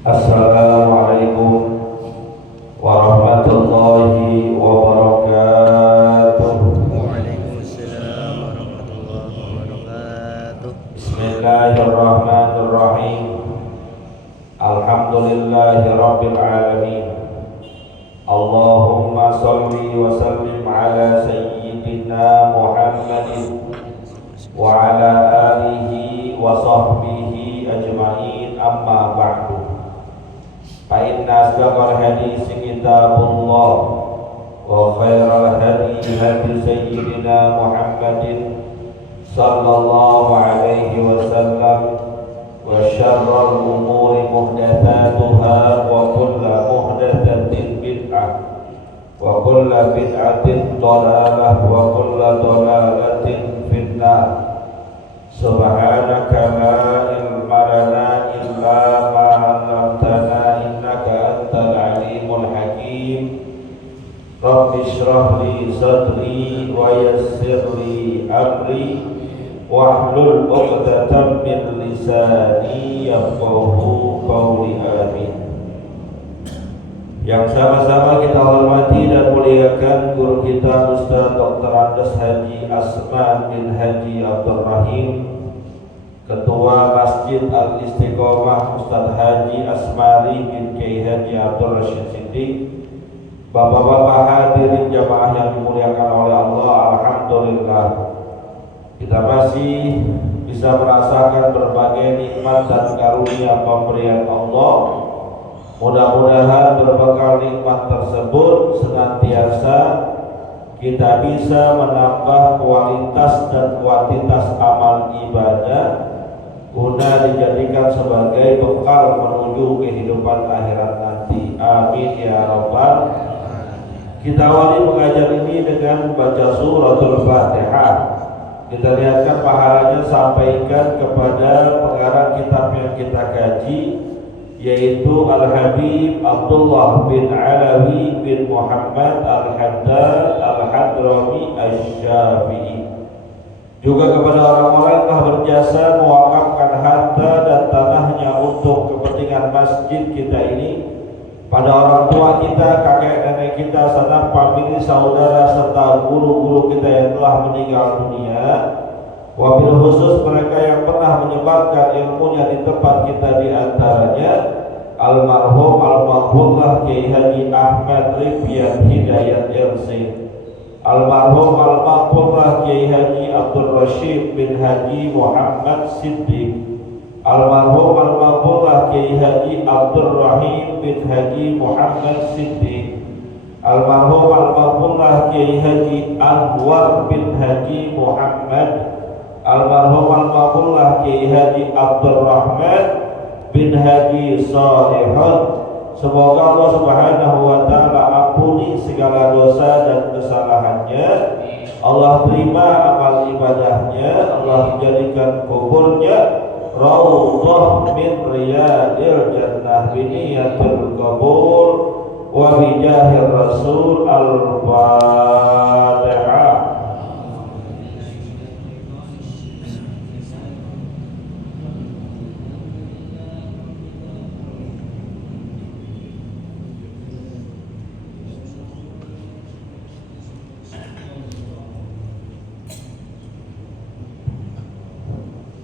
Assalamualaikum warahmatullahi wabarakatuh. Waalaikumsalam warahmatullahi wabarakatuh. Bismillahirrahmanirrahim. Alhamdulillahi rabbil alamin. Allahumma salli wa sallim ala sayyidina Muhammadin wa ala alihi wa sahbihi ajma'in, amma ba'du. Fa inna asdaqal hadits kitabullah wa khairal hadi hadi sayyidina Muhammadin sallallahu alaihi wasallam wa syarrul umuri muhdatsatuha wa kullu muhdatsatin bid'ah wa kullu bid'atin dhalalah wa kullu dhalalatin finnar. Subhanaka la ilma lana illa ma 'allamtana innaka antal alimul hakim. Rabbi shrah li sadri wa yassir li amri wahlul 'uqdatam min lisani yafqahu qawli, amin. Yang sama-sama kita hormati dan muliakan guru kita Ustaz Dr. Andes Haji Asman bin Haji Abdul Rahim, Ketua Masjid Al-Istiqomah Ustaz Haji Asmari bin Kiai Haji Abdul Rashid Siddiq, Bapak-bapak hadirin jamaah yang dimuliakan oleh Allah. Alhamdulillah, kita masih bisa merasakan berbagai nikmat dan karunia pemberian Allah. Mudah-mudahan berbekal nikmat tersebut senantiasa kita bisa menambah kualitas dan kuantitas amal ibadah guna dijadikan sebagai bekal menuju kehidupan akhirat nanti. Amin ya rabbal. Kita awali mengajar ini dengan baca suratul Fatihah. Kita lihatkan pahalanya sampaikan kepada pengarang kitab yang kita kaji, yaitu Al-Habib Abdullah bin Alawi bin Muhammad Al-Haddad Al-Hadrami Asy-Syafi'i. Juga kepada orang-orang yang telah berjasa mewakafkan harta dan tanahnya untuk kepentingan masjid kita ini, pada orang tua kita, kakek nenek kita, sanak famili, saudara serta guru-guru kita yang telah meninggal dunia. Wabil khusus mereka yang pernah menyebarkan ilmunya di tempat kita, di antaranya almarhum almarhumah Kiai Haji Ahmad Rifyan Hidayat LC, almarhum almarhumah Kiai Haji Abdul Rashid bin Haji Muhammad Siddiq, almarhum almarhumah Kiai Haji Abdul Rahim bin Haji Muhammad Siddiq, almarhum almarhumah Kiai Haji Anwar bin Haji Muhammad, almarhum almarhumah Kiai Haji Abdul Rahman bin Haji Salihun. Semoga Allah Subhanahu wa taala ampuni segala dosa dan kesalahannya. Allah terima amal ibadahnya. Allah jadikan kuburnya raudhah min riyadil jannah bi niyatil qabul wa bi jahir rasul. Al-Fatihah.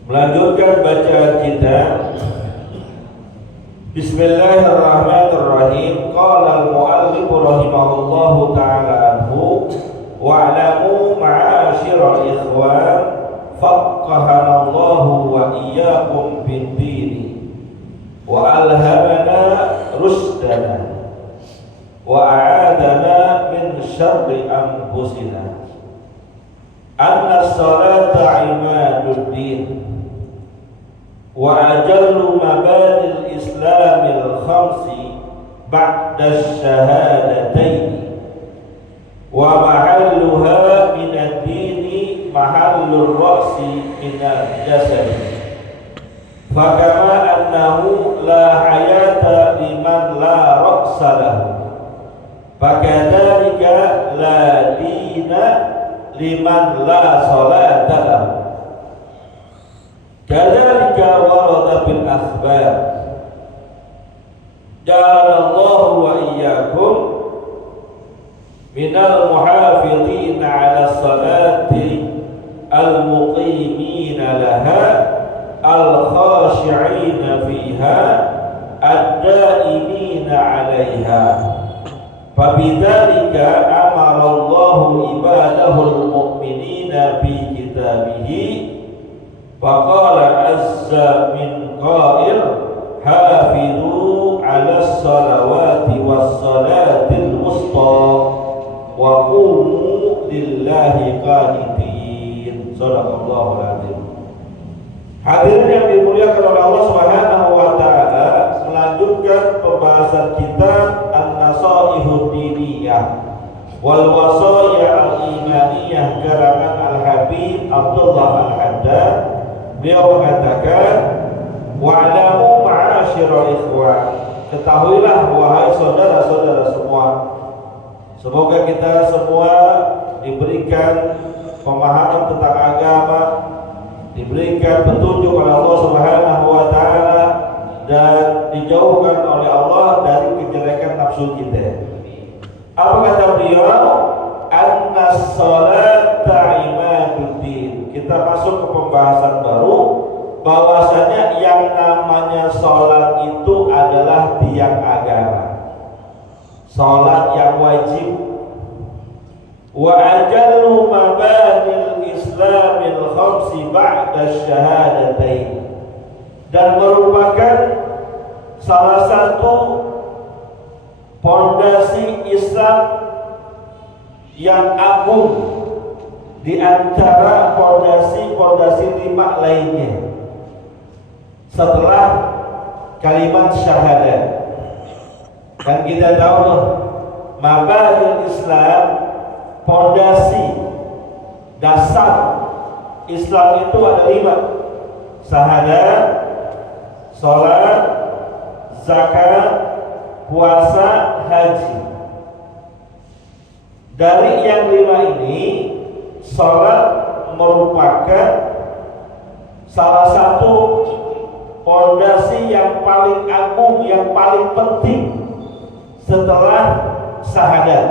Melanjutkan bacaan kita. Bismillahirrahmanirrahim. Qala al-muallif rahimahullahu ta'ala anhu wa'lamu ma'asyiral ikhwan faqqahanallahu wa iyyakum bid-din wa alhamana rusdana wa a'adana min syarri anfusina. Anna as-salata imaduddin wa ajallu mabadil islamil khamsi ba'da syahadatain wa mahalluha minad dini mahallur ra'si minal jasad, fakama annahu la hayata liman la ra'sa lahu, fakadzalika la dina liman la salata lahu. Kadzalika warada fil akhbar minal muhafidhin ala salati al-muqimina laha al-khashi'ina fiha ad-daimina 'alaiha. Fabidzalika amara Allahu ibadahu al-mu'minina fi kitabihi faqala azza min qail hafizu 'ala salawati was salatil wusta wa qumu lillahi qanitin. Shadaqallahul azim. Hadirin yang dimuliakan oleh Allah Subhanahu wa taala, melanjutkan pembahasan kitab An-Nasaihud Diniyah wal Wasaya Al-Imaniyah karangan Al-Habib Abdullah Al-Haddad. Beliau mengatakan, wa'lamu ma'asyiral ikhwan, ketahuilah wahai saudara-saudara semua, semoga kita semua diberikan pemahaman tentang agama, diberikan petunjuk oleh Allah Subhanahu wa taala, dan dijauhkan oleh Allah dari kejelekan nafsu kita. Apa kata beliau? Annas salata imaduddin. Kita masuk ke pembahasan baru, bahwasanya yang namanya salat itu adalah tiang agama. Salat yang wajib. Wa ajallu mabanil islamil khamsi ba'da syahadatain, dan merupakan salah satu pondasi Islam yang agung di antara pondasi-pondasi 5 lainnya setelah kalimat syahadat. Dan kita tahu mabanil Islam, pondasi dasar Islam itu ada 5: syahadat, sholat, zakat, puasa, haji. Dari yang 5 ini, sholat merupakan salah satu pondasi yang paling agung, yang paling penting setelah syahadat.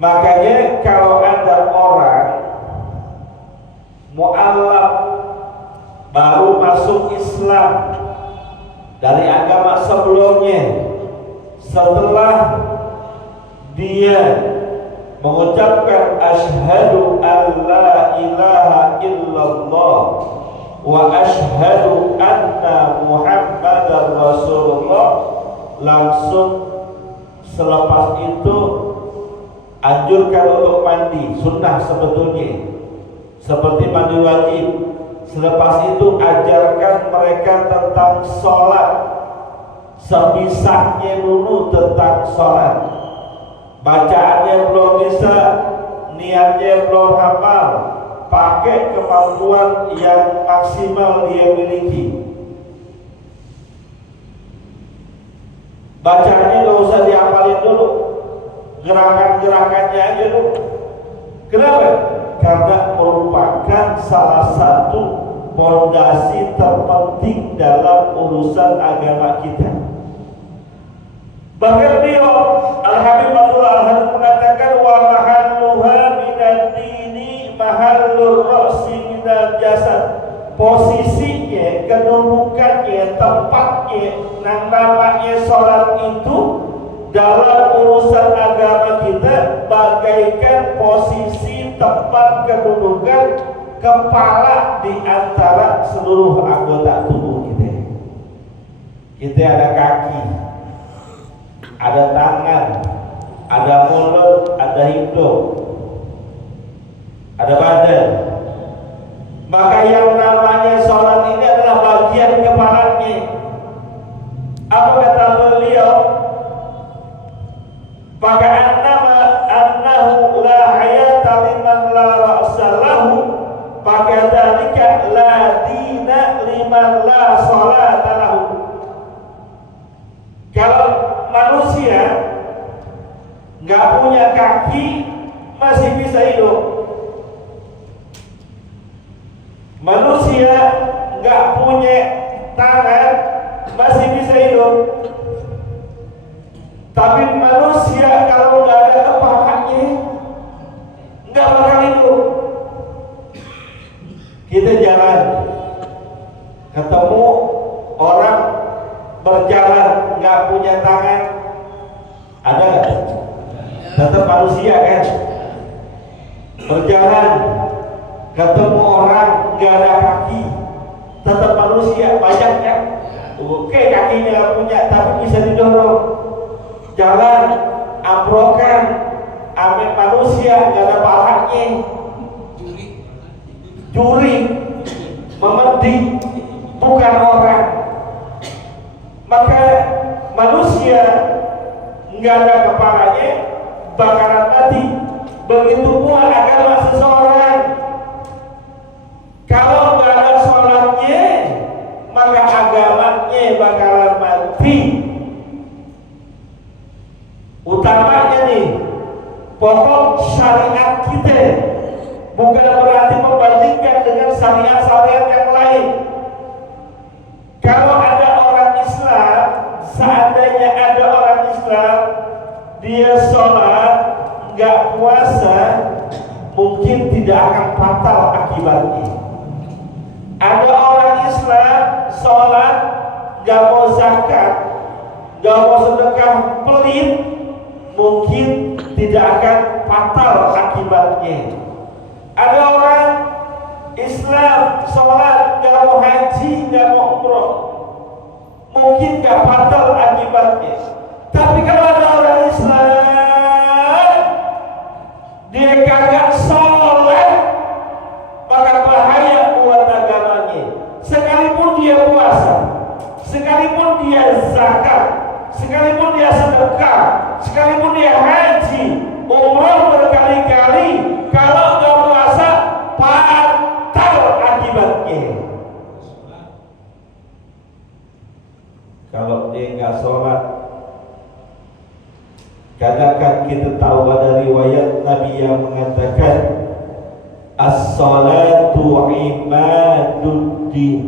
Makanya kalau ada orang mu'allaf baru masuk Islam dari agama sebelumnya, setelah dia mengucapkan asyhadu an la ilaha illallah wa asyhadu anna muhammadar rasulullah, langsung selepas itu anjurkan untuk mandi, sunnah sebetulnya, seperti mandi wajib. Selepas itu ajarkan mereka tentang sholat, sebisanya dulu tentang sholat. Bacaannya belum bisa, niatnya belum hafal, pakai kemampuan yang maksimal dia miliki. Bacaannya gak usah dihafalin dulu, gerakan-gerakannya aja dulu. Kenapa? Karena merupakan salah satu pondasi terpenting dalam urusan agama kita. Bahkan beliau Al-Habib Abdullah Al-Haddad mengatakan, wa mahalluha minad-dini mahallur ra'si minal jasad. Posisinya, kedudukannya, tempatnya, namanya sholat itu dalam urusan agama kita bagaikan posisi tempat kedudukan kepala di antara seluruh anggota tubuh kita. Kita ada kaki, ada tangan, ada mulut, ada hidung, ada badan. Maka yang namanya sholat ini adalah bagian kepalanya. Apa kata beliau? Maka annahu la hayata liman la ra'sa lahu, maka dzalika la dina liman la salata lahu. Kalau manusia nggak punya kaki masih bisa hidup. Manusia nggak punya tangan masih bisa hidup. Tapi manusia kalau nggak ada kepalanya nggak bakal hidup. Kita jalan, ketemu orang berjalan nggak punya tangan, ada nggak? Tetap manusia kan? Berjalan, ketemu orang nggak ada kaki, tetap manusia. Banyak kan? Oke, kakinya nggak punya tapi bisa didorong. Jalan, amprokan, ame manusia nggak ada palanya. Juri, memetik, bukan orang. Maka manusia nggak ada kepalanya, bakalan mati. Begitu pula agama seseorang. Kalau nggak ada sholatnya, maka agamanya bakalan mati. Utamanya nih, pokok syariat kita bukan berarti membandingkan dengan syariat-syariat yang lain. Kalau ada orang Islam, seandainya ada orang Islam, dia sholat, nggak puasa, mungkin tidak akan fatal akibatnya. Ada orang Islam, sholat, nggak mau zakat, nggak mau sedekah, pelit, mungkin tidak akan fatal akibatnya. Ada orang Islam, sholat, nggak mau haji, nggak mau umroh, mungkin nggak fatal akibatnya. Tapi kalau ada orang Islam, dia kagak sholat, maka bahaya buat agamanya. Sekalipun dia puasa, sekalipun dia zakat, sekalipun dia sedekah, sekalipun dia haji, umroh berkali-kali, kalau nggak puasa, fatal akibatnya. Kalau dia nggak sholat, kadang-kadang kita tahu ada riwayat Nabi yang mengatakan as-salatu imaduddin,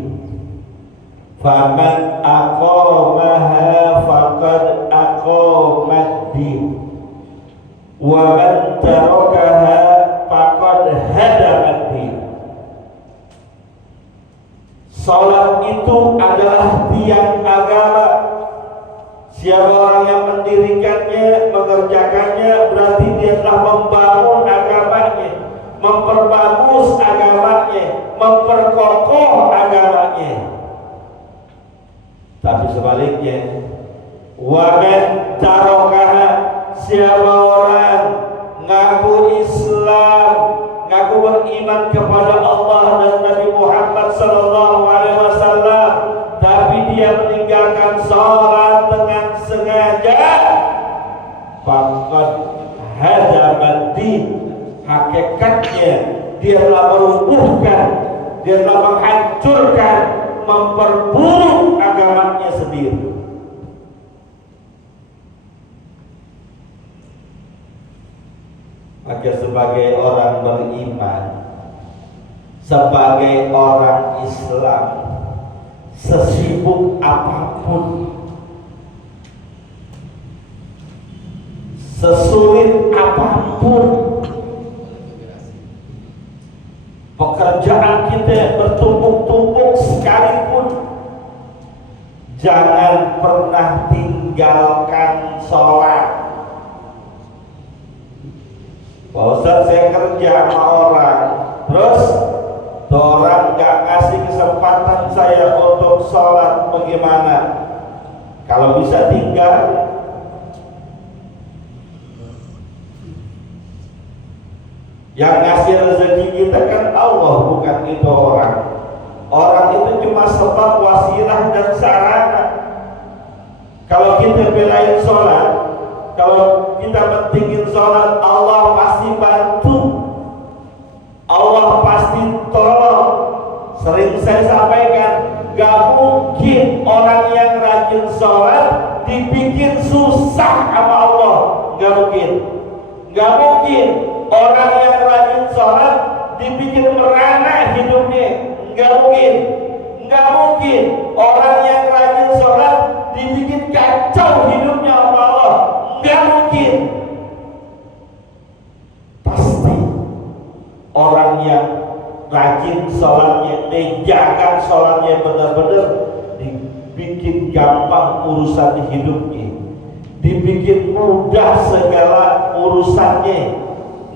faman aqamaha faqad aqamaddin, wa man tarakaha faqad hadamaddin. Salat itu adalah tiang agama. Siapa orang yang mendirikannya, mengerjakannya, berarti dia telah membangun agamanya, memperbagus agamanya, memperkokoh agamanya. Tapi sebaliknya, wa man tarakaha, siapa orang ngaku Islam, ngaku beriman kepada Allah dan Nabi Muhammad sallallahu alaihi wasallam, tapi dia meninggalkan salat dengan sengaja, faqad hadamaddin, hakikatnya dia telah meruntuhkan, dia telah menghancurkan, memperburuk agamanya sendiri. Maka sebagai orang beriman, sebagai orang Islam, sesibuk apapun, sesulit apapun pekerjaan kita bertumpuk-tumpuk sekalipun, jangan pernah tinggalkan sholat. Pak Ustaz, saya kerja sama orang, terus orang gak ngasih kesempatan saya untuk sholat, bagaimana? Kalau bisa tinggal. Yang ngasih rezeki kita kan Allah, bukan itu orang. Orang itu cuma sebab, wasilah dan sarana. Kalau kita belain sholat, kalau kita pentingin sholat, Allah pasti bantu, Allah pasti tolong. Sering saya sampaikan, gak mungkin orang yang rajin sholat dibikin susah sama Allah. Gak mungkin. Gak mungkin orang yang rajin sholat dibikin merana hidupnya. Gak mungkin. Gak mungkin orang yang rajin sholat dibikin kacau hidupnya sama Allah. Gak mungkin. Pasti yang rajin sholatnya, dijaga sholatnya benar-benar, dibikin gampang urusan hidupnya, dibikin mudah segala urusannya,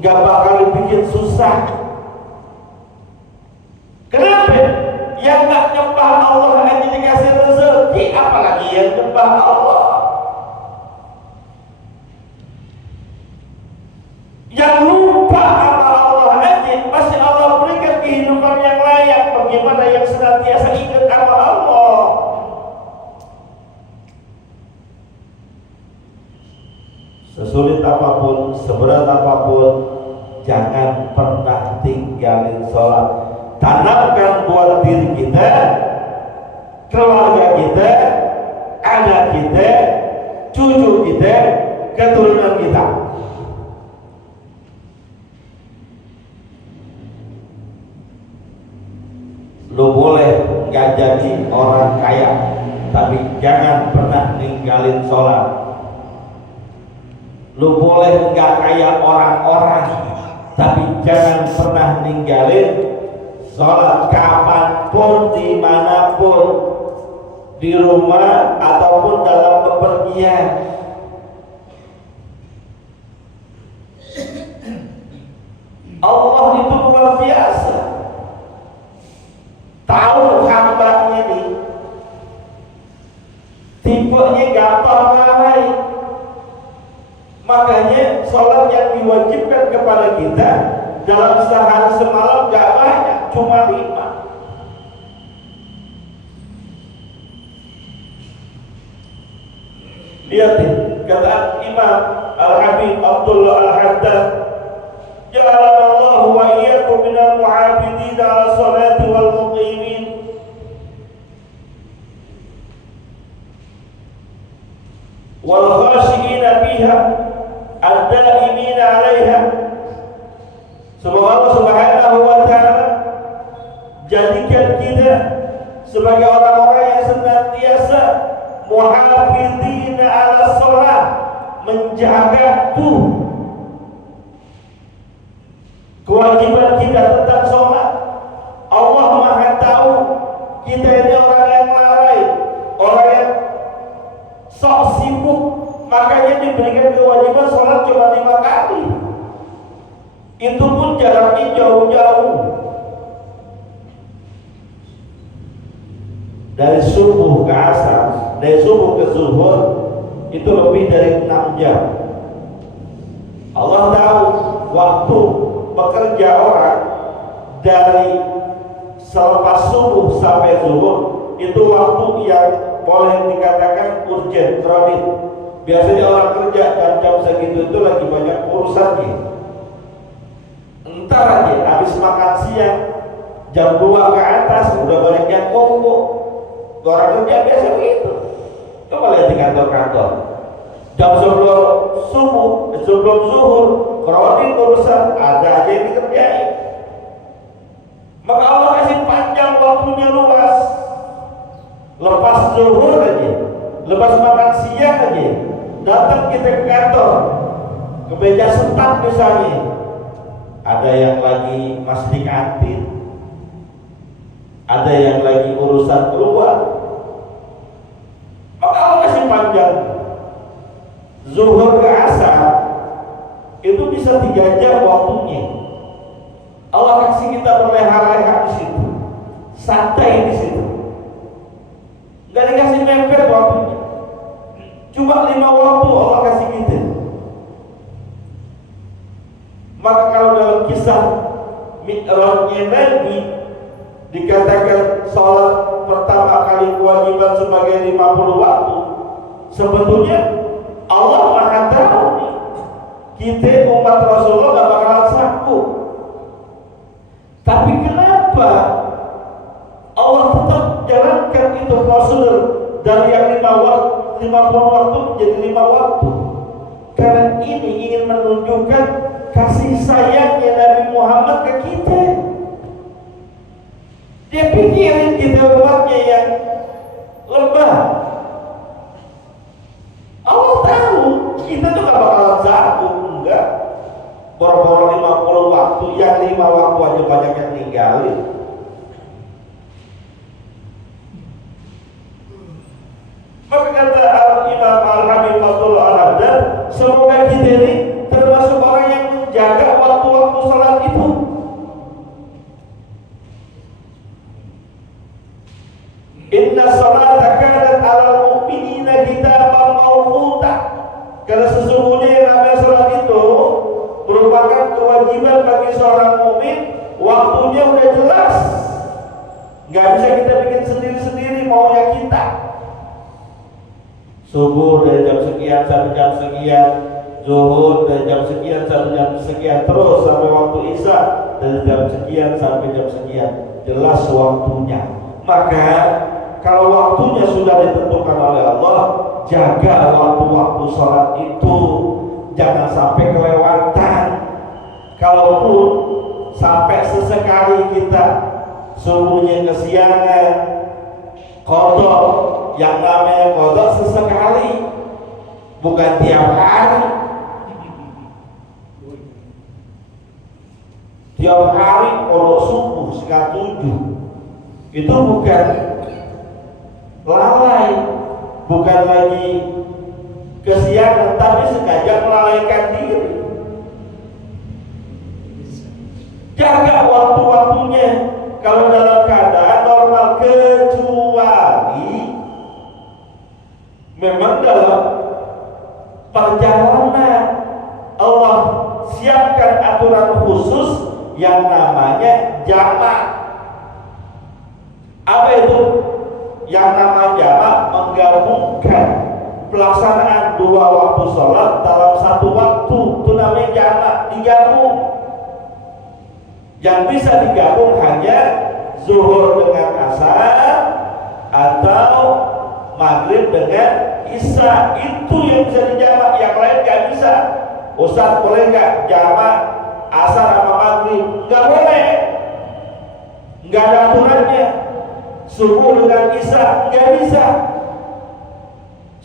nggak bakal dibikin susah. Kenapa? Yang nggak nyembah Allah aja dikasih rezeki, apalagi yang nyembah Allah. Yang lupa sama Allah aja masih Allah berikan kehidupan yang layak. Bagaimana yang senantiasa ingat sama Allah? Sesulit apapun, seberat apapun, jangan pernah tinggalin sholat. Tanamkan buat diri kita, keluarga kita, anak kita, cucu kita, keturunan kita. Lu boleh gak jadi orang kaya, tapi jangan pernah ninggalin sholat. Lu boleh gak kayak orang-orang, tapi jangan pernah ninggalin sholat. Kapanpun, dimanapun, di rumah ataupun dalam bepergian. Allah itu luar biasa. Tahu hambanya nih, tipenya gampang lalai. Makanya sholat yang diwajibkan kepada kita dalam sehari semalam gak banyak, cuma 5. Lihatin kata Imam Al-Habib Abdullah Al-Haddad, ja'alallahu wa iyyakum minal muhafidin 'ala sholati wal muqimin. Wal khashiina biha ad-daimina 'alaiha. Semoga Allah Subhanahu wa ta'ala jadikan kita sebagai orang-orang yang senantiasa muhafidin 'ala sholat, menjaga tuh kewajiban kita tentang sholat. Allah Maha tahu kita ini orang yang lalai, orang yang sok sibuk, makanya diberikan kewajiban sholat cuma 5 kali. Itu pun jaraknya jauh-jauh. Dari subuh ke asar, dari subuh ke zuhur, itu lebih dari 6 jam. Allah tahu waktu bekerja orang dari selepas subuh sampai zuhur itu waktu yang boleh dikatakan urgent, kredit. Biasanya orang kerja jam-jam segitu itu lagi banyak urusannya. Entar aja habis makan siang jam 2 ke atas udah banyak yang kongko. Orang kerja biasa begitu. Coba lihat di kantor-kantor. Jam sebelum subuh, sebelum zuhur, kredit urusan ada aja yang dikerjain. Maka Allah kasih panjang waktunya luas. Lepas zuhur aja, lepas makan siang aja, datang kita ke kantor, ke meja staf misalnya, ada yang lagi masih di kantin, ada yang lagi urusan keluar. Maka Allah kasih panjang. Zuhur ke asar itu bisa 3 jam waktunya. Allah kasih kita berleha-leha di situ, santai di situ. Gak dikasih mepet waktunya, cuma 5 waktu Allah kasih kita. Maka kalau dalam kisah Mi'rajnya Nabi dikatakan sholat pertama kali kewajiban sebagai 50 waktu, sebetulnya Allah Maha tahu nih, kita umat Rasulullah gak bakalan sanggup. Tapi kenapa Allah tetap jalankan itu prosedur dari yang 50 waktu menjadi 5 waktu? Karena ini ingin menunjukkan kasih sayangnya Nabi Muhammad ke kita. Dia pikirin kita umatnya yang lemah. Allah tahu kita tuh gak bakalan sanggup, enggak. Boro-boro 50 waktu waktu, yang 5 waktu aja banyak yang ninggalin. Maka kata Imam Al-Habib Abdul Al-Haddad, semoga kita ini termasuk orang yang menjaga waktu-waktu salat itu. Inna salata kanat 'alal mu'minina kitaban mawquta. Karena sesungguhnya yang namanya salat itu merupakan kewajiban bagi seorang mukmin, waktunya udah jelas. Nggak bisa kita bikin sendiri-sendiri maunya kita. Subuh dari jam sekian sampai jam sekian, zuhur dari jam sekian sampai jam sekian, terus sampai waktu isya dari jam sekian sampai jam sekian. Jelas waktunya. Maka kalau waktunya sudah ditentukan oleh Allah, jaga waktu-waktu sholat itu, jangan sampai kelewatan. Kalaupun sampai sesekali kita subuhnya kesiangan, qadha, yang namanya qadha sesekali, bukan tiap hari. Tiap hari kalau subuh setengah 7 itu bukan lalai, bukan lagi kesiangan, tapi sengaja melalaikan diri. Jaga waktu-waktunya. Kalau dalam keadaan normal, kecuali memang dalam perjalanan Allah siapkan aturan khusus yang namanya jamak. Apa itu? Yang namanya jamak, menggabungkan pelaksanaan 2 waktu sholat dalam 1 waktu. Itu namanya jamak, digabung. Yang bisa digabung hanya zuhur dengan asar atau maghrib dengan isya. Itu yang bisa dijamak, yang lain gak bisa. Ustaz boleh gak jamak asar sama maghrib? Gak boleh, gak ada aturannya. Subuh dengan isya gak bisa,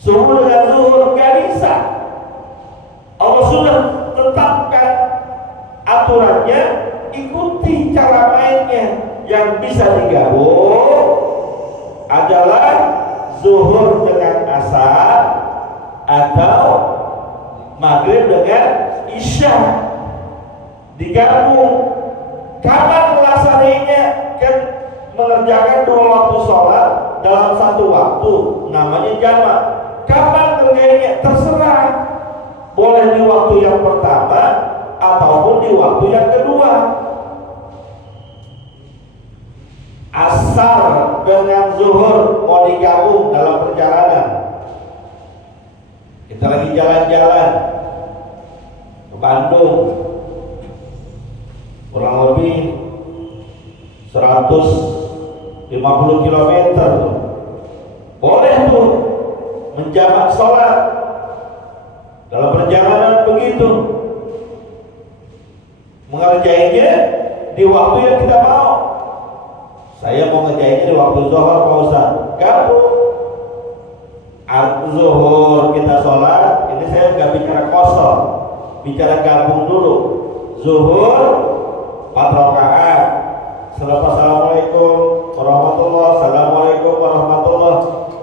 subuh dengan zuhur gak bisa. Allah sudah tetapkan aturannya, ikuti cara mainnya. Yang bisa digabung adalah zuhur dengan asar atau maghrib dengan isya, digabung. Kapan melaksanainnya? Kan mengerjakan 2 waktu sholat dalam 1 waktu, namanya jamak. Kapan kerjanya? Terserah, boleh di waktu yang pertama ataupun di waktu yang kedua. Asar dengan zuhur mau digabung dalam perjalanan. Kita lagi jalan-jalan ke Bandung, kurang lebih 150 km. Boleh tuh menjamak sholat dalam perjalanan begitu, mengerjainya di waktu yang kita mau. Saya mau ngerjainnya di waktu zuhur, Pak Ustaz. Gabung. Zuhur kita sholat, ini saya nggak bicara kosong, bicara gabung dulu. Zuhur 4 rakaat. Selepas assalamualaikum warahmatullah, assalamualaikum warahmatullah,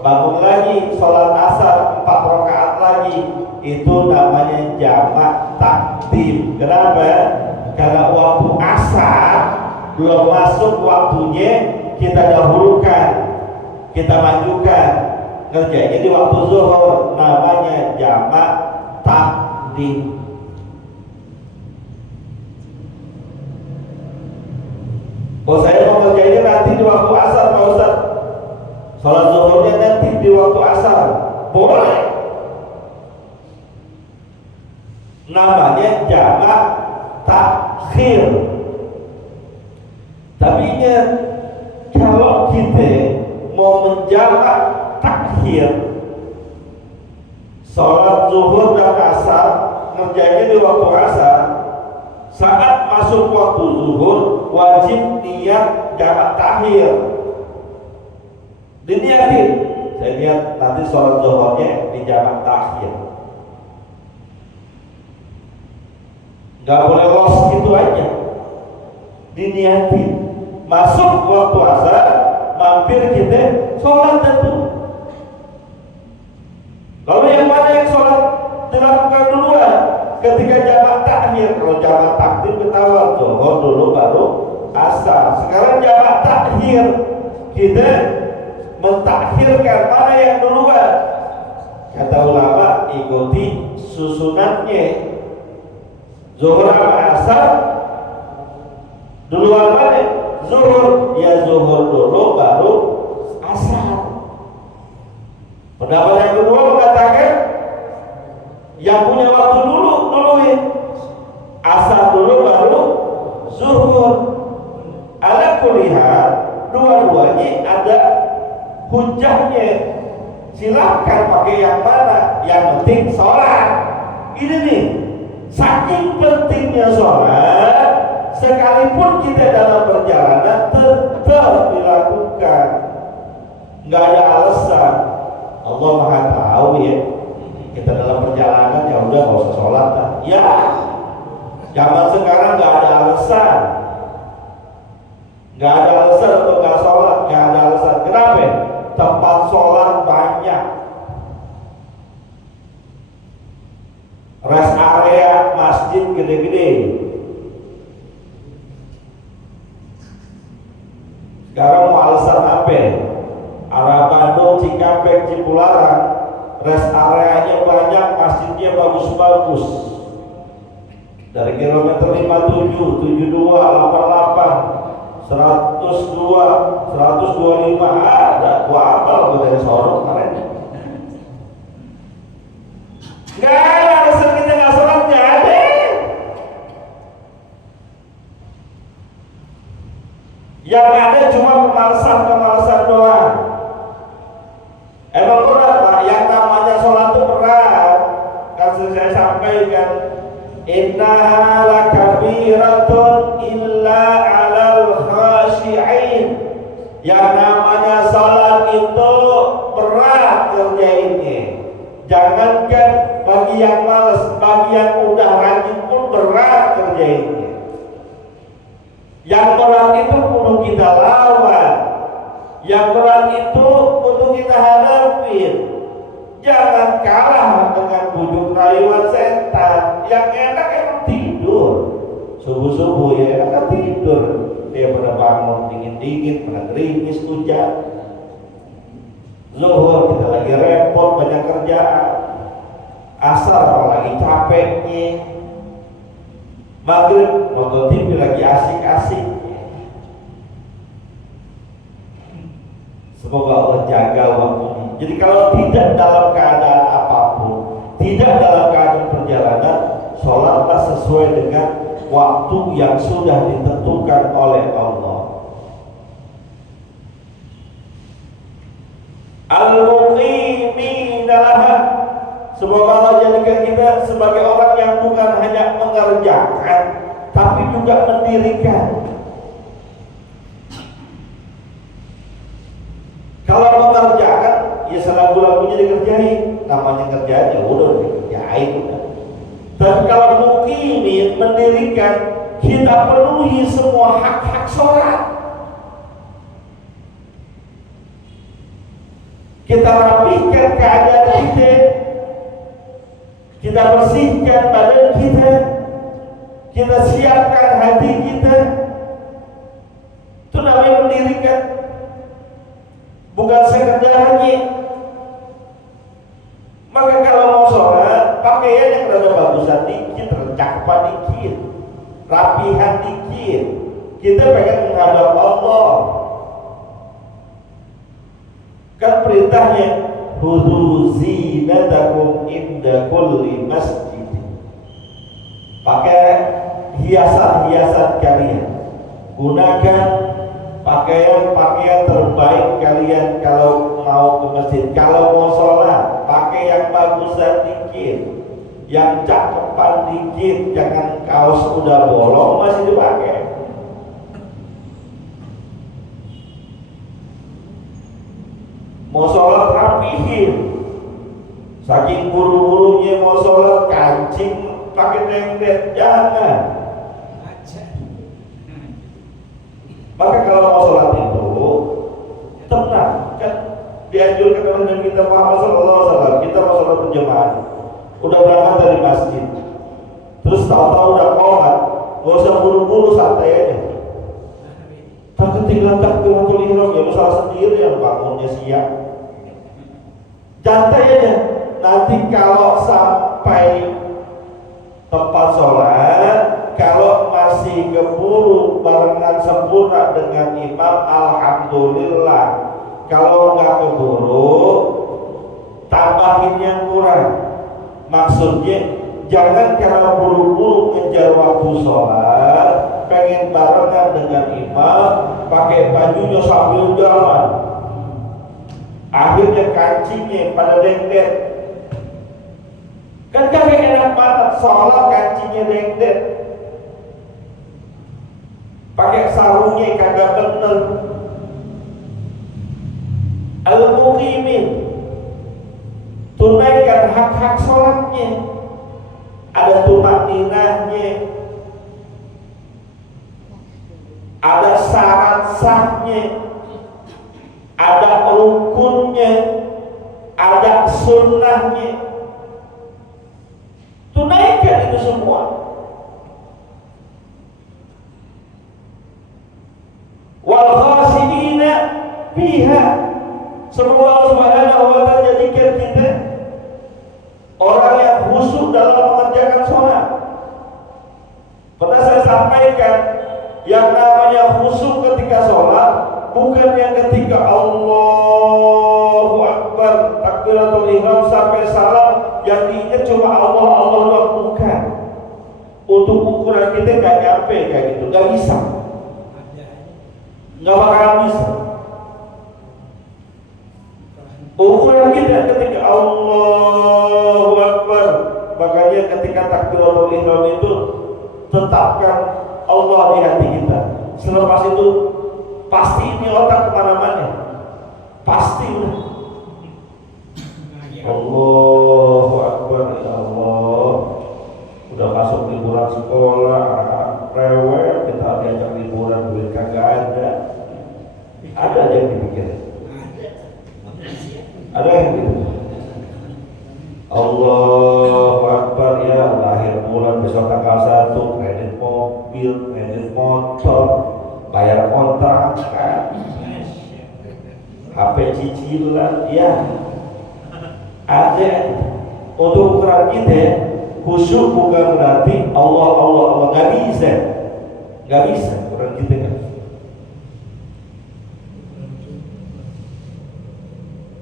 bangun lagi sholat asar 4 rakaat lagi. Itu namanya jamak takdim. Kenapa? Karena waktu asar belum masuk waktunya, kita dahulukan, kita majukan, ngerjainnya di waktu zuhur, namanya jamak takdim. Oh, saya mau ngerjainnya nanti di waktu asar, Pak Ustaz. Sholat zuhurnya nanti di waktu asar, boleh. Namanya jamak takhir. Tapi ingat, kalau kita mau menjamak takhir, sholat zuhur dan asar, ngerjainnya di waktu asar, saat masuk waktu zuhur wajib niat jamak takhir. Diniatin, saya niat nanti sholat zuhurnya di jamak takhir. Gak boleh los gitu aja. diniati masuk waktu asar mampir kita sholat tentu. Lalu yang mana yang sholat dilakukan duluan ketika jamak takhir? Kalau jamak takdim ketahuan zuhur dulu baru asar. Sekarang jamak takhir, kita mentakhirkan mana yang duluan. Kata ulama ikuti susunannya. Zuhur apa asar? Duluan mana? Zuhur, ya zuhur dulu baru asar. Pendapat yang kedua mengatakan yang punya waktu duluin asar dulu baru zuhur. Ala kulihat dua-duanya ada hujahnya. Silakan pakai yang mana, yang penting sholat. Ini nih, saking pentingnya sholat, sekalipun kita dalam perjalanan tetap dilakukan. Nggak ada alasan. Allah Maha tahu ya. Kita dalam perjalanan ya udah nggak usah sholat lah. Ya, zaman sekarang nggak ada alasan. Nggak ada alasan untuk nggak sholat, nggak ada alasan. Kenapa? Tempat sholat banyak, rest area masjid gede-gede. Sekarang mau alasan apa? Arah Bandung, Cikampek, Cipularang, rest areanya banyak, masjidnya bagus-bagus. Dari kilometer 57, 72, 88, 102, 125 ada. Gua apal gua dari Sorong kemarin. Gak ada alasan kita gak sholat, gak ada. Yang ada cuma kemalasan doang. Emang berat Pak, yang namanya sholat itu berat. Kan saya sampaikan, innaha lakabiratun illa alal khashi'in. Yang namanya sholat itu berat kerjainnya. Jangankan bagi yang malas, bagi yang udah rajin pun berat kerjainnya. Yang berat itu kudu kita lawan. Yang berat itu kudu kita hadapin. Jangan kalah dengan bujuk rayuan setan. Yang enak emang tidur. Subuh-subuh ya enak kan tidur. Dia pada bangun dingin-dingin, pada gerimis hujan. Zuhur kita lagi repot banyak kerjaan. Asar lagi capeknya. Maghrib nonton TV lagi asik-asik. Semoga Allah jaga waktunya. Jadi kalau tidak dalam keadaan apapun, tidak dalam keadaan perjalanan, sholatlah sesuai dengan waktu yang sudah ditentukan oleh Allah. Al-muqimina laha. Semoga Allah jadikan kita sebagai orang yang bukan hanya mengerjakan, tapi juga mendirikan. Kalau mengerjakan, ya lagu-lagunya dikerjain, namanya kerjaan ya udah dikerjain. Tapi kalau muqimin, mendirikan, kita penuhi semua hak-hak sholat. Kita rapihkan keadaan kita bersihkan badan kita siapkan hati kita. Itu namanya mendirikan, bukan sekedarnya. Maka kalau mau sholat, pakaian yang rada bagusan dikit, cakapan dikit, rapihan dikit. Kita pengen menghadap Allah. Kan perintahnya khudhu zinatakum inda kulli masjid. Pakai hiasan-hiasan kalian. Gunakan pakaian-pakaian terbaik kalian kalau mau ke masjid. Kalau mau sholat, pakai yang bagusan dikit, yang cakepan dikit. Jangan kaos udah bolong masih dipakai. Mau sholat rapihin. Saking buru-burunya mau sholat, kancing pakai dengdet, jangan. Maka kalau mau sholat itu tenang, kan dianjurkan oleh Nabi kita Muhammad SAW. Kita mau sholat berjamaah, udah berangkat dari masjid, terus tahu-tahu udah qomat, gak usah buru-buru, santai aja. Tak ketinggalan takbiratul ihram, ya lu salah sendiri yang bangunnya siang. Santai aja. Nanti kalau sampai tempat sholat, kalau masih keburu barengan sempurna dengan imam, alhamdulillah. Kalau nggak keburu, tambahin yang kurang. Maksudnya jangan karena buru-buru ngejar waktu sholat, pengen barengan dengan imam, pakai bajunya sambil jalan, akhirnya kancingnya pada dengdet. Kan kagak enak banget sholat kancingnya dengdet, pakai sarungnya kagak bener. Al-muqimin, tunaikan hak-hak sholatnya, ada tumakninahnya, ada syarat sahnya, ada rukunnya, ada sunnahnya. Tunaikan itu semua. Wal khashiina fiha, semoga Allah Subhanahu wa ta'ala jadikan kita orang yang khusyuk dalam mengerjakan sholat. Pernah saya sampaikan, yang namanya khusyuk ketika sholat bukan yang ketika Allahu Akbar, takbiratul ihram sampai salam yang diingat cuma Allah, Allah doang, bukan. Untuk ukuran kita nggak nyampe kayak gitu, nggak bisa, nggak bakalan bisa. Ukuran kita ketika Allahu Akbar, makanya ketika takbiratul ihram itu tetapkan Allah di hati kita. Selepas itu pasti ini otak kemana-mana, pasti udah Allahu Akbar, ya Allah. Udah masuk liburan sekolah, anak-anak rewel, kita diajak liburan, duit kagak ada. Ada aja yang dipikirin, ada yang gitu. Allahu Akbar, ya lahir bulan besok tanggal 1, kredit mobil, kredit motor, bayar kontrakan, HP cicilan, ya ada. Untuk ukuran kita khusyuk bukan berarti Allah Allah Allah, nggak bisa, nggak bisa. Ukuran kita kan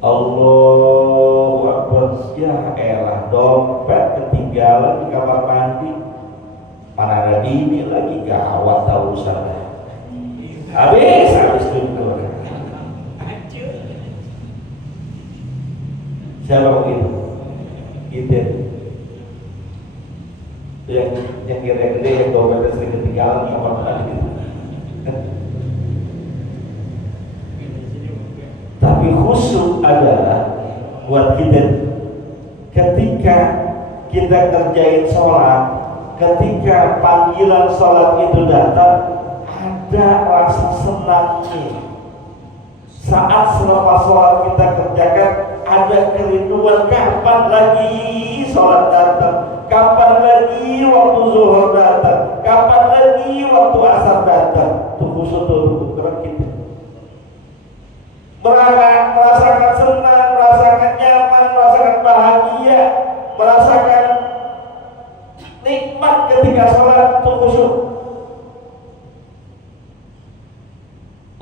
Allahu Akbar, ya elah dompet ketinggalan di kamar mandi, mana ada bini lagi, gawat tahu urusan. Habis itu siapa begitu? Gitu. Yang kira gede, yang dompetnya sering ketinggalan kamar mandi. Tapi khusyuk adalah buat kita ketika kita kerjain sholat, ketika panggilan sholat itu datang, ada rasa senangnya. Saat selepas sholat kita kerjakan, ada kerinduan kapan lagi sholat datang, kapan lagi waktu zuhur datang, kapan lagi waktu asar datang. Itu khusyuk untuk ukuran kita. Merasakan senang, merasakan nyaman, merasakan bahagia, merasakan nikmat ketika sholat itu khusyuk.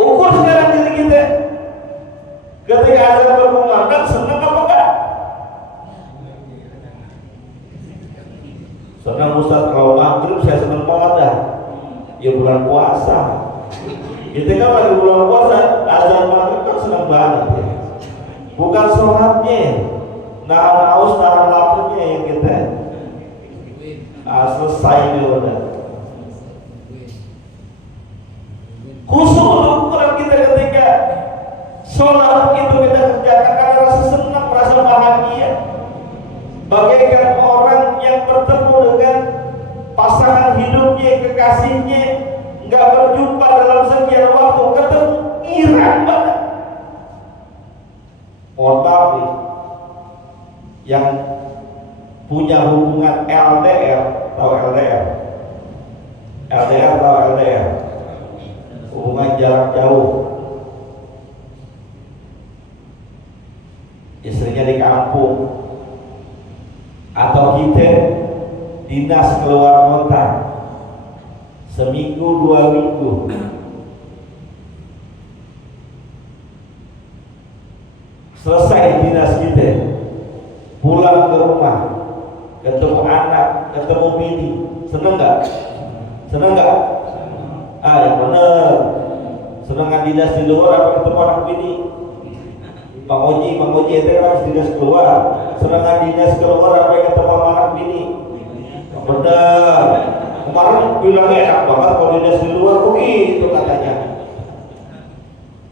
Ukur sekarang diri kita, ketika azan berkumandang, senang apa enggak? Senang Ustaz, kalau maghrib saya senang banget dah. Ya bulan puasa. Kita kan lagi bulan puasa, azan maghrib kan senang banget ya. Bukan sholatnya, nahan haus, nahan laparnya yang kita selesai ini udah. Khusus untuk ukuran kita ketika sholat itu kita kerjakan karena rasa senang, rasa bahagia, bagaikan orang yang bertemu dengan pasangan hidupnya, kekasihnya, nggak berjumpa dalam sekian waktu, ketemu girang banget. Mohon maaf nih, yang punya hubungan LDR, tahu LDR? LDR tahu LDR? Hubungan jarak jauh. Istrinya di kampung, atau kita dinas keluar kota seminggu 2 minggu, selesai dinas kita, pulang ke rumah, ketemu anak, ketemu bini, seneng nggak? Seneng nggak? Ah, yang bener. Senengan dinas di luar apa ketemu anak bini? Bang Oji itu kan harus dinas keluar. Senengan dinas keluar apa yang ketemu sama anak bini? Bener. Kemarin bilangnya enak banget kalau dinas di luar, begitu katanya.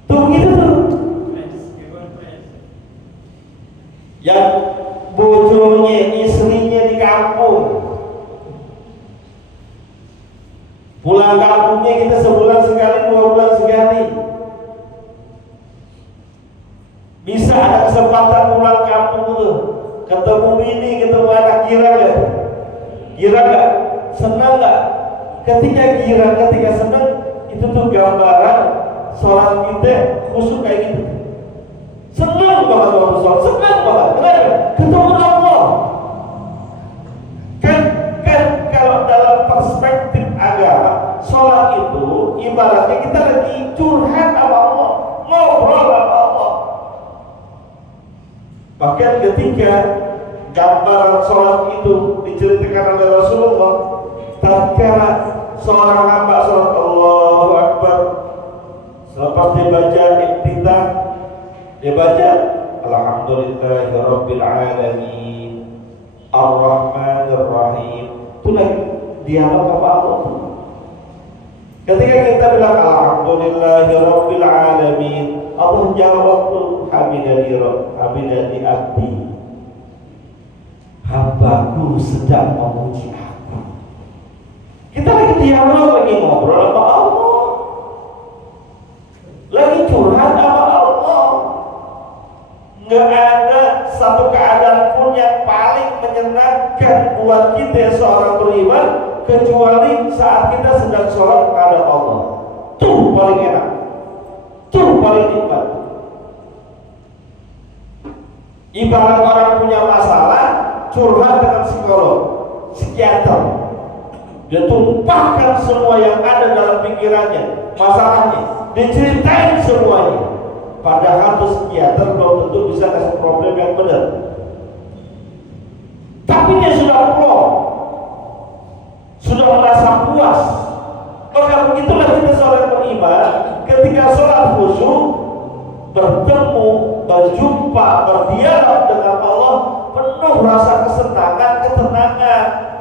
Tuh gitu tuh. Yang bojone, istrinya di kampung, pulang kampungnya kita sebulan sekali, 2 bulan sekali. Bisa ada kesempatan pulang kampung tuh, ketemu bini, ketemu anak, girang gak? Girang gak? Senang gak? Ketika girang, ketika senang, itu tuh gambaran sholat kita khusyuk kayak gitu. Senang banget waktu sholat, senang banget. Kenapa? Ketemu Allah. Kan kalau dalam perspektif agama, sholat itu ibaratnya kita lagi curhat sama Allah, ngobrol sama Allah. Bahkan ketika gambaran sholat itu diceritakan oleh Rasulullah, tatkala seorang hamba sholat Allahu Akbar, selepas dibaca iftitah, dia baca Alhamdulillahirabbil alamin Ar-Rahmanir Rahim. Itu lagi dialog sama Allah. Ketika kita bilang Alhamdulillahirabbil alamin, Allah jawab tuh, hamidani rabb, hamidani abdi. Hambaku sedang memuji aku. Kita lagi dialog, lagi ngobrol sama Allah, lagi curhat sama Allah. Nggak ada satu keadaan pun yang paling menyenangkan buat kita seorang beriman kecuali saat kita sedang sholat kepada Allah. Tuh paling enak, tuh paling nikmat. Ibarat orang punya masalah, curhat dengan psikolog, psikiater, dia tumpahkan semua yang ada dalam pikirannya, masalahnya, diceritain semuanya. Padahal tuh psikiater belum tentu bisa kasih problem yang benar, tapi dia sudah plong, sudah merasa puas. Maka begitulah kita seorang beriman, ketika sholat khusyuk, bertemu, berjumpa, berdialog dengan Allah, penuh rasa kesenangan, ketenangan.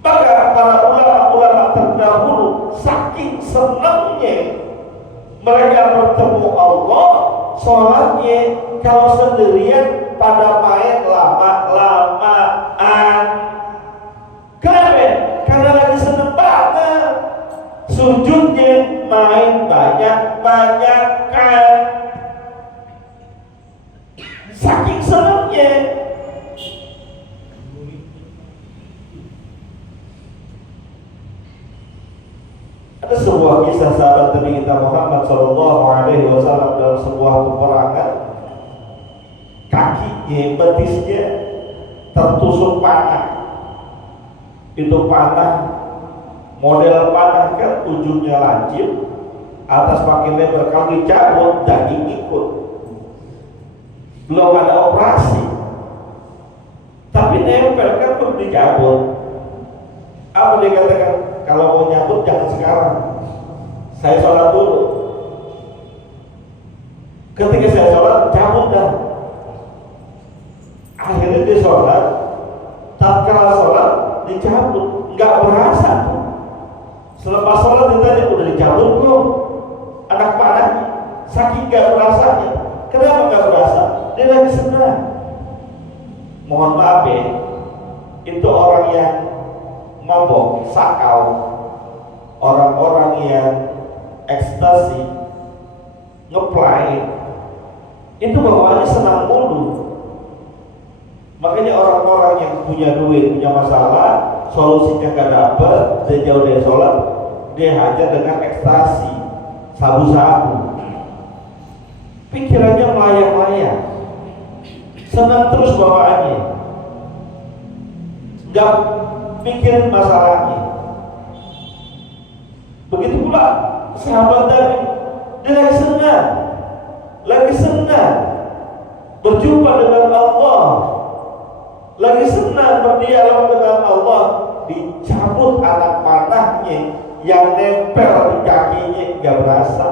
Maka para ulama-ulama terdahulu saking senangnya mereka bertemu Allah, sholatnya kalau sendirian pada main lama-lamaan. Kenapa? Karena lagi seneng banget. Sujudnya main banyak-banyakan, saking senangnya. Ada sebuah kisah sahabat Nabi kita Muhammad SAW dalam sebuah peperangan, kakinya, betisnya tertusuk panah. Itu panah, model panah kan ujungnya lancip, atas makin lebar, kalau dicabut daging ikut. Belum ada operasi, tapi nempel kan belum dicabut. Apa dia katakan? Kalau mau nyabut jangan sekarang, saya sholat dulu. Ketika saya sholat, cabut dah. Akhirnya dia sholat, tatkala sholat dicabut, nggak berasa. Selepas sholat ditanya, udah dicabut belum anak panahnya? Saking nggak berasanya. Kenapa nggak berasa? Dia lagi senang. Mohon maaf ya, itu orang yang mabok, sakau, orang-orang yang ekstasi, ngeplay, itu bawaannya senang mulu. Makanya orang-orang yang punya duit, punya masalah, solusinya gak dapet, dia jauh dari sholat, dia hajar dengan ekstasi, sabu-sabu, pikirannya melayang-layang, senang terus bawaannya, gak mikirin masalahnya. Begitu pula sahabat Nabi, dia lagi senang berjumpa dengan Allah, lagi senang berdialog dengan Allah, dicabut anak panahnya yang nempel di kakinya, gak berasa.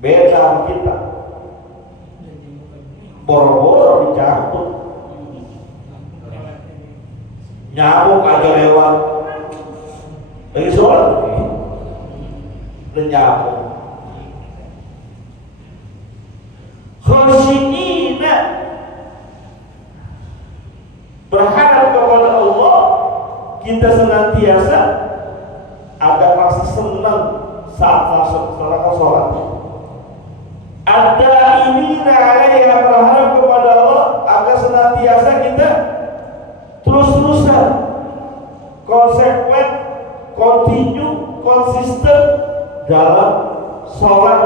Beda sama kita, boro-boro dicabut, nyamuk aja lewat lagi sholat, dan nyamuk. Khosyi'ina, berharap kepada Allah, kita senantiasa ada rasa senang saat melaksanakan sholat. Ada ini alaiha, berharap kepada Allah agar senantiasa kita terus-terusan konsekuen, kontinu, konsisten dalam sholat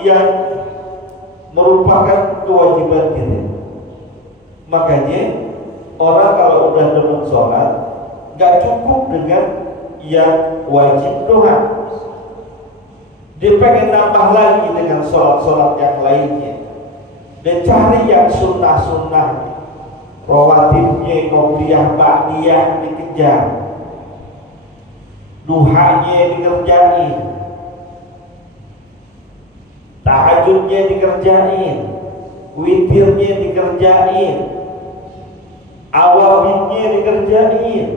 yang merupakan kewajiban kita. Makanya orang kalau udah demen sholat, gak cukup dengan yang wajib doang, dia pengen nambah lagi dengan sholat-sholat yang lainnya. Dia cari yang sunnah-sunnah, rawatibnya, qobliyah, ba'diyah dikejar, duhanya dikerjain, tahajudnya dikerjain, witirnya dikerjain, awabinnya dikerjain,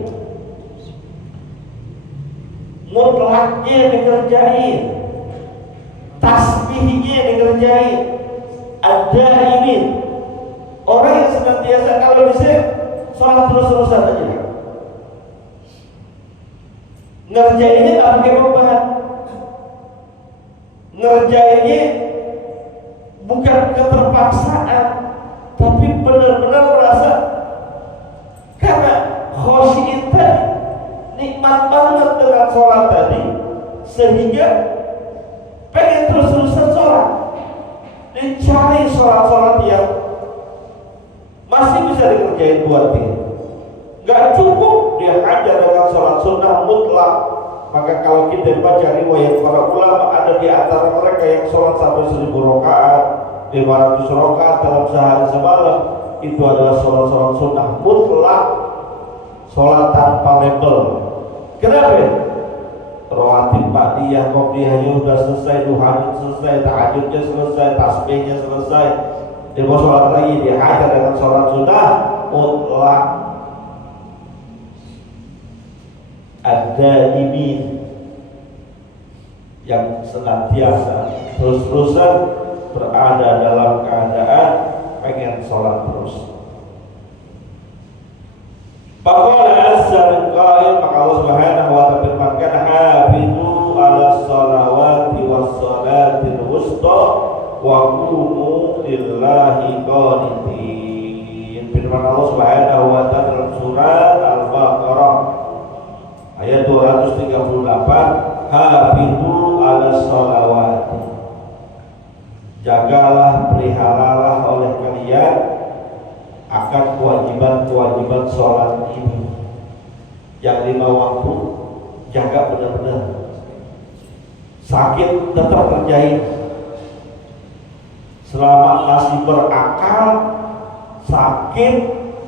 mutlaknya dikerjain, tasbihnya dikerjain. Ada ini orang yang senantiasa kalau bisa sholat terus-terusan aja, ngerjainnya gak pakai beban, ngerjainnya bukan keterpaksaan, tapi benar-benar merasa karena khosyi'in tadi, nikmat banget dengan sholat tadi, sehingga pengen terus-terusan sholat. Dicari sholat-sholat yang masih bisa dikerjain buat dia, gak cukup dia hajar dengan sholat sunnah mutlak. Maka kalau kita baca riwayat para ulama, ada di antara mereka yang sholat sampai 1000 rakaat, 500 rakaat dalam sehari semalam. Itu adalah sholat-sholat sunnah mutlak, sholat tanpa label. Kenapa? Rawatib, ba'diyah, qobliyahnya sudah selesai, duhanya selesai, tahajudnya selesai, tasbihnya selesai, dia mau sholat lagi, dia hajar dengan sholat sunnah mutlak. Ada ini yang senantiasa terus-terusan berada dalam keadaan pengen sholat terus. Faqala azza min qail, maka Allah Subhanahu wa ta'ala firmankan, hafizu 'alas salawati was salatil wusta wa qumu lillahi qanitin. Firman Allah Subhanahu wa ta'ala dalam surat Al-Baqarah ayat 238, hafizu 'alas salawati, jagalah, peliharalah oleh kalian akan kewajiban-kewajiban sholat ini. Yang 5 waktu jaga benar-benar. Sakit tetap kerjain. Selama masih berakal, sakit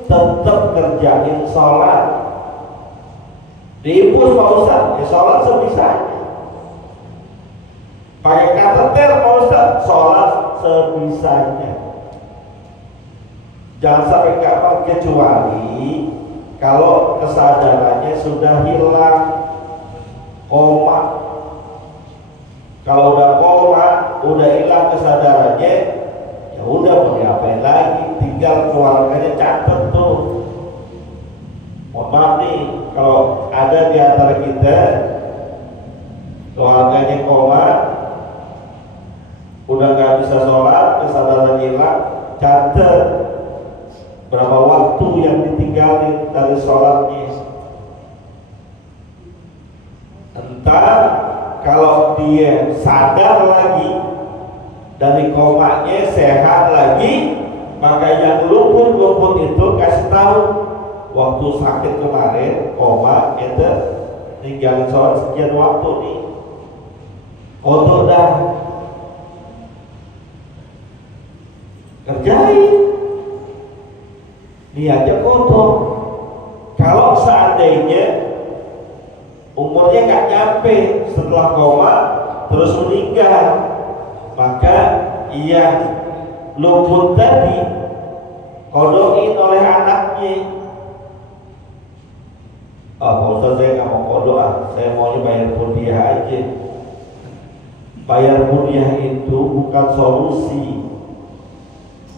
tetap kerjain sholat. Diimpus Pak Ustaz, ya sholat sebisanya. Pakai kateter Pak Ustaz, sholat sebisanya. Jangan sampai kapan, kecuali kalau kesadarannya sudah hilang, koma. Kalau udah koma, udah hilang kesadarannya, ya udah mau diapain lagi, tinggal keluarganya catat tuh. Maaf nih, kalau ada di antara kita keluarganya koma, udah nggak bisa sholat, kesadaran hilang, catat berapa waktu yang ditinggalin dari sholatnya. Entah kalau dia sadar lagi dari komanya, sehat lagi, maka yang luput itu kasih tahu waktu sakit kemarin koma itu tinggalin sholat sekian waktu nih, untuk dah kerjain niatnya kotor. Kalau seandainya umurnya nggak nyampe setelah koma terus meninggal, maka ia luput tadi kodoin oleh anaknya. Pak Ustaz, saya nggak mau kodok, saya maunya bayar kuliah aja. Bayar kuliah itu bukan solusi,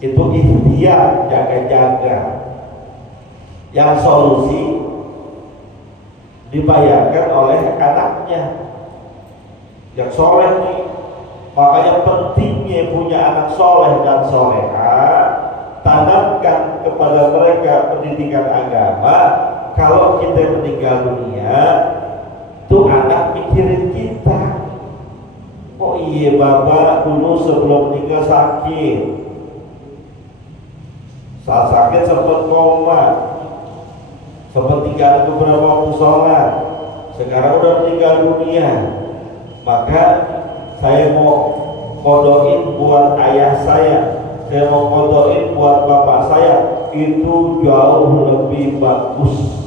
itu ikhtiar, jaga-jaga. Yang solusi dibayarkan oleh anaknya yang soleh nih. Makanya pentingnya punya anak soleh dan soleha, tanamkan kepada mereka pendidikan agama. Kalau kita meninggal dunia, tuh anak mikirin kita. Oh iya, bapak dulu sebelum meninggal sakit, saat sakit sempat koma, sempat tinggal beberapa musola, sekarang udah meninggal dunia. Maka saya mau kodoin buat ayah saya mau kodoin buat bapak saya, itu jauh lebih bagus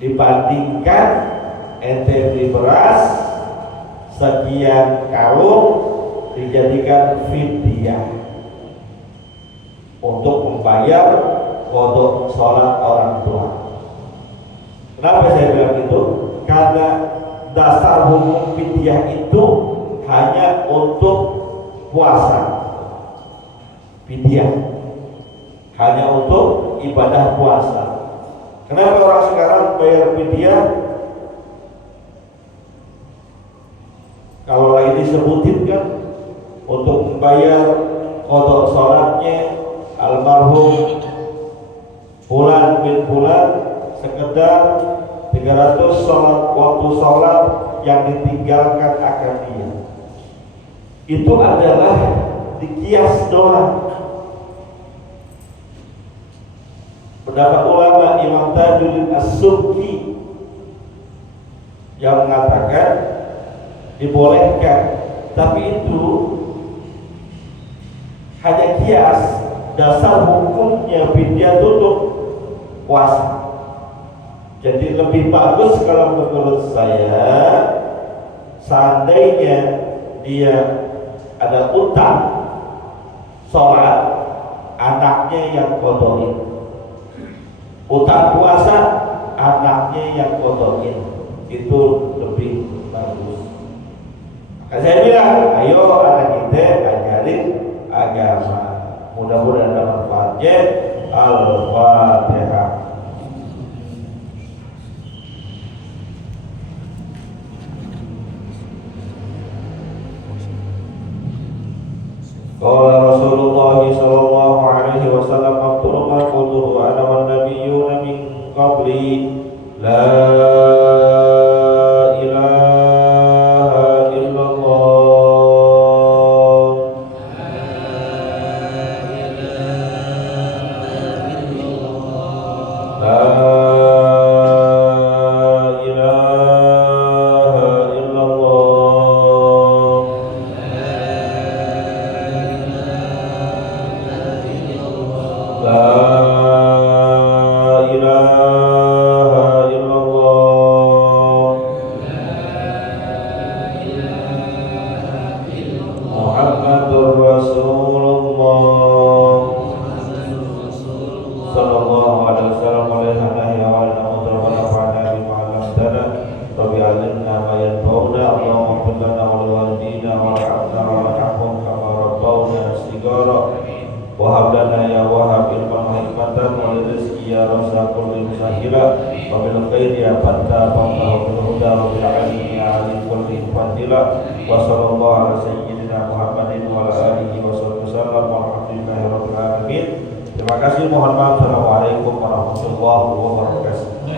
dibandingkan ente beli beras sekian karung dijadikan fidyah untuk membayar kodok sholat orang tua. Kenapa saya bilang itu? Karena dasar hukum fidyah itu hanya untuk puasa. Fidyah hanya untuk ibadah puasa. Kenapa orang sekarang bayar fidyah? Kalau lagi disebutin kan untuk membayar kodok sholatnya almarhum Fulan bin Fulan sekedar 300 sholat, waktu sholat yang ditinggalkan akan dia. Itu adalah dikias doang. Pendapat ulama Imam Tajuddin As-Subki yang mengatakan dibolehkan, tapi itu hanya kias. Dasar hukumnya fidyah tutup puasa. Jadi lebih bagus kalau menurut saya, seandainya dia ada utang sholat, anaknya yang kodoin. Utang puasa, anaknya yang kodoin. Itu lebih bagus. Maka saya bilang, ayo anak kita ajarin agama. Mudah-mudahan ada manfaatnya. Al-Fatihah. Qala Rasulullah sallallahu alaihi wasallam, "Afdalu ma qultu ana wan nabiyyuna min qabli, la ilaha illallah, la ilaha illallah, la ilaha illallah, Muhammadur Rasulullah sallallahu alaihi wasallam, wa la ilaha illallah, wa nafa'ana bima 'allamtana, rabbi 'allimna ma yanfa'una, Allahumma ighfir lana wa liwalidina warhamna warhamhum kama rabbawna shighara, wa hab lana ya wahhab ilman wa hikmatan rahmatan wa rizqi ya razzaqul musahila wa bil khairi ya fatta wa bil huda wa bil ilmi ya alim kulli fadila wa sallallahu ala sayyidina Muhammadin wa ala alihi wa sallam walhamdulillahi rabbil alamin. Terima kasih, mohon maaf. Assalamualaikum warahmatullahi wabarakatuh.